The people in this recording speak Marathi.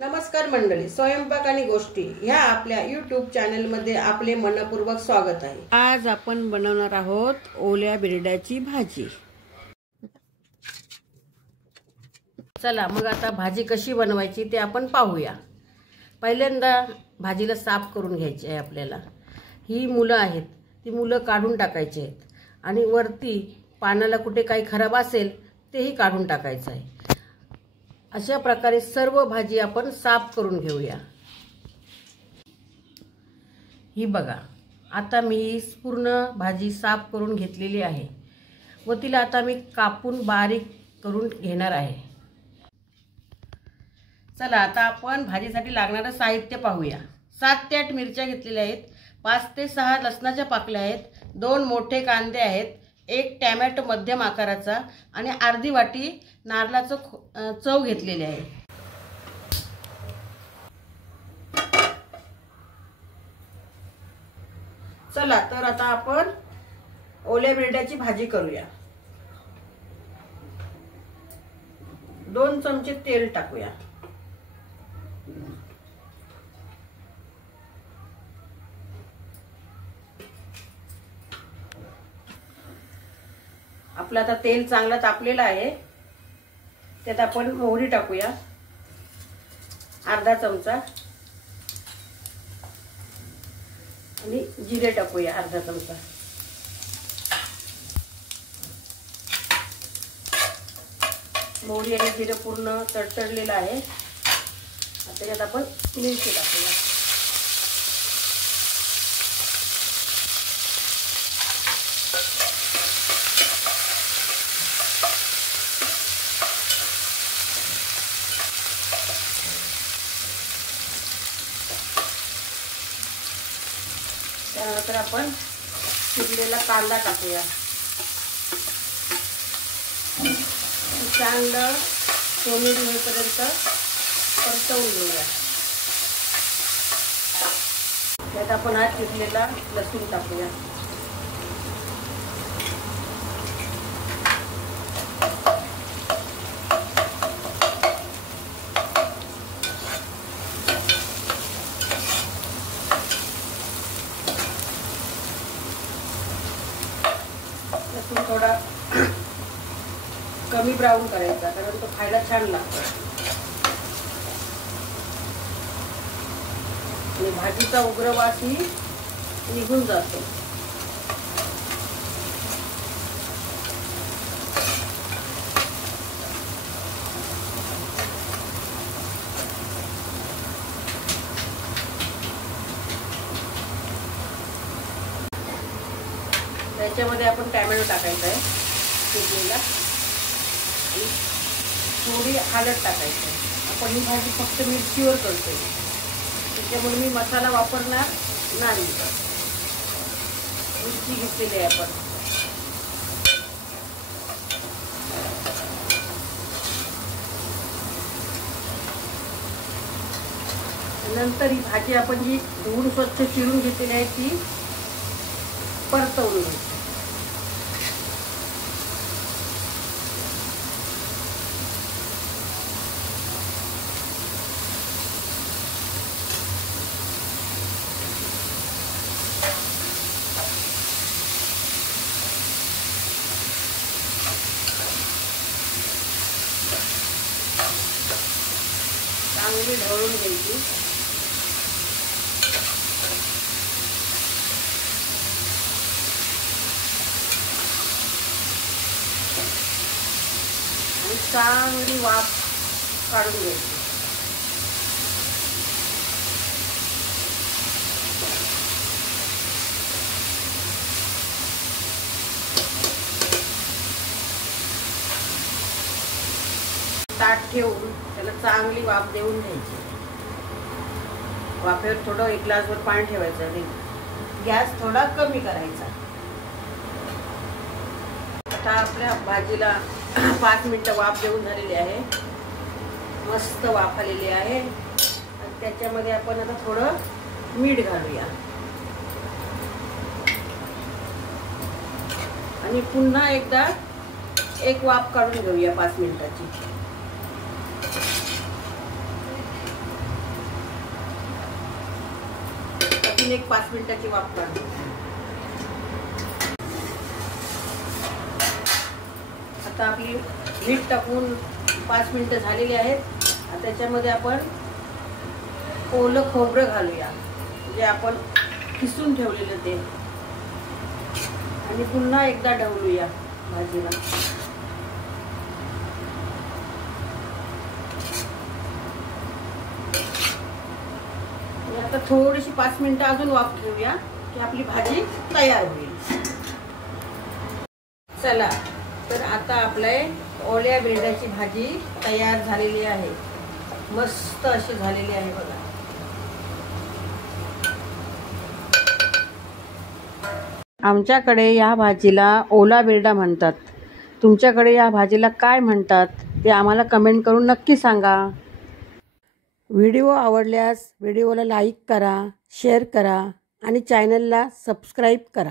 नमस्कार मंडळी, स्वयंपाक आणि गोष्टी ह्या आपल्या यूट्यूब चॅनलमध्ये आपले मनपूर्वक स्वागत आहे। आज आपण बनवणार आहोत ओल्या बिरड्याची भाजी। चला मग आता भाजी कशी बनवायची ते आपण पाहूया। पहिल्यांदा भाजीला साफ करून घ्यायची आहे आपल्याला। ही मुलं आहेत, ती मुलं काढून टाकायची आहेत आणि वरती पानाला कुठे काही खराब असेल तेही काढून टाकायचं आहे। अशा प्रकारे सर्व भाजी आपण साफ करून घेऊया। ही बघा, आता मी पूर्ण भाजी साफ करून घेतलेली आहे व तिला आता मी कापून बारीक करून घेणार आहे। चला आता आपण भाजीसाठी लागणारे साहित्य पाहूया। 7 ते 8 मिरच्या घेतलेल्या आहेत, 5 ते 6 लसणाच्या पाकळ्या आहेत, 2 मोठे कांदे आहेत, 1 टोमॅटो मध्यम आकाराचा आणि अर्धी वाटी नारळाचं चव घेतलेले आहे। चला तर आता आपण ओल्या बिरड्याची भाजी करूया। 2 चमचे तेल टाकूया। आपलं आता तेल चांगलं तापलेलं आहे, त्यात आपण मोहरी टाकूया अर्धा चमचा आणि जिरे टाकूया अर्धा चमचा। मोहरी आणि जिरे पूर्ण तडतडलेलं आहे, आता त्यात आपण मिरची टाकूया। त्यानंतर आपण चिरलेला कांदा टाकूया। चांगलं सोनेरी होईपर्यंत परतवून घेऊया। त्यात आपण हा चिरलेला लसूण टाकूया। लसूण थोडा कमी ब्राऊन करायचा, कारण तो खायला छान लागतो आणि भाजीचा उग्र वास ही निघून जातो। त्याच्यामध्ये आपण टोमॅटो टाकायचा आहे चिरलेला आणि थोडी हळद टाकायची आहे। आपण ही भाजी फक्त मिरचीवर करतो, त्याच्यामुळे मी मसाला वापरणार नाही। मिरची घेतलेली आहे आपण। नंतर ही भाजी आपण जी धुवून स्वच्छ चिरून घेतलेली आहे ती परतवून घ्यायची। चांगली ढवळून घ्यायची। आणि चांगली वाफ काढून घ्यायची। ताट ठेवून त्याला चांगली वाफ देऊन घ्यायची। वाफेवर थोडं 1 ग्लासभर पाणी ठेवायचं आणि गॅस थोडा कमी करायचा। आता आपल्या भाजीला 5 मिनिटं वाफ देऊन झालेली आहे, मस्त वाफ आलेली आहे। आणि त्याच्यामध्ये आपण आता थोडं मीठ घालूया आणि पुन्हा एकदा एक वाफ काढून घेऊया 5 मिनिटाची। अजून एक 5 मिनिटाची वाफ काढू. आता आपली मीठ टाकून 5 मिनिटं झालेली आहेत. आता त्याच्यामध्ये आपण ओलं खोबरं घालूया, जे आपण किसून ठेवलेलं ते, आणि पुन्हा एकदा ढवलूया भाजीला. आता थोडीशी 5 मिनिटं अजून वाफ घेऊया की आपली भाजी तयार होईल. चला, तर आता आपल्या ओल्या बेड्याची भाजी तयार झालेली आहे. मस्त अशी झालेली आहे बघा. आमच्याकडे या भाजीला ओला बेरडा म्हणतात. तुमच्याकडे या भाजीला काय म्हणतात ते आम्हाला कमेंट करून नक्की सांगा. व्हिडिओ आवडल्यास व्हिडिओला लाईक करा, शेअर करा आणि चॅनलला सबस्क्राईब करा.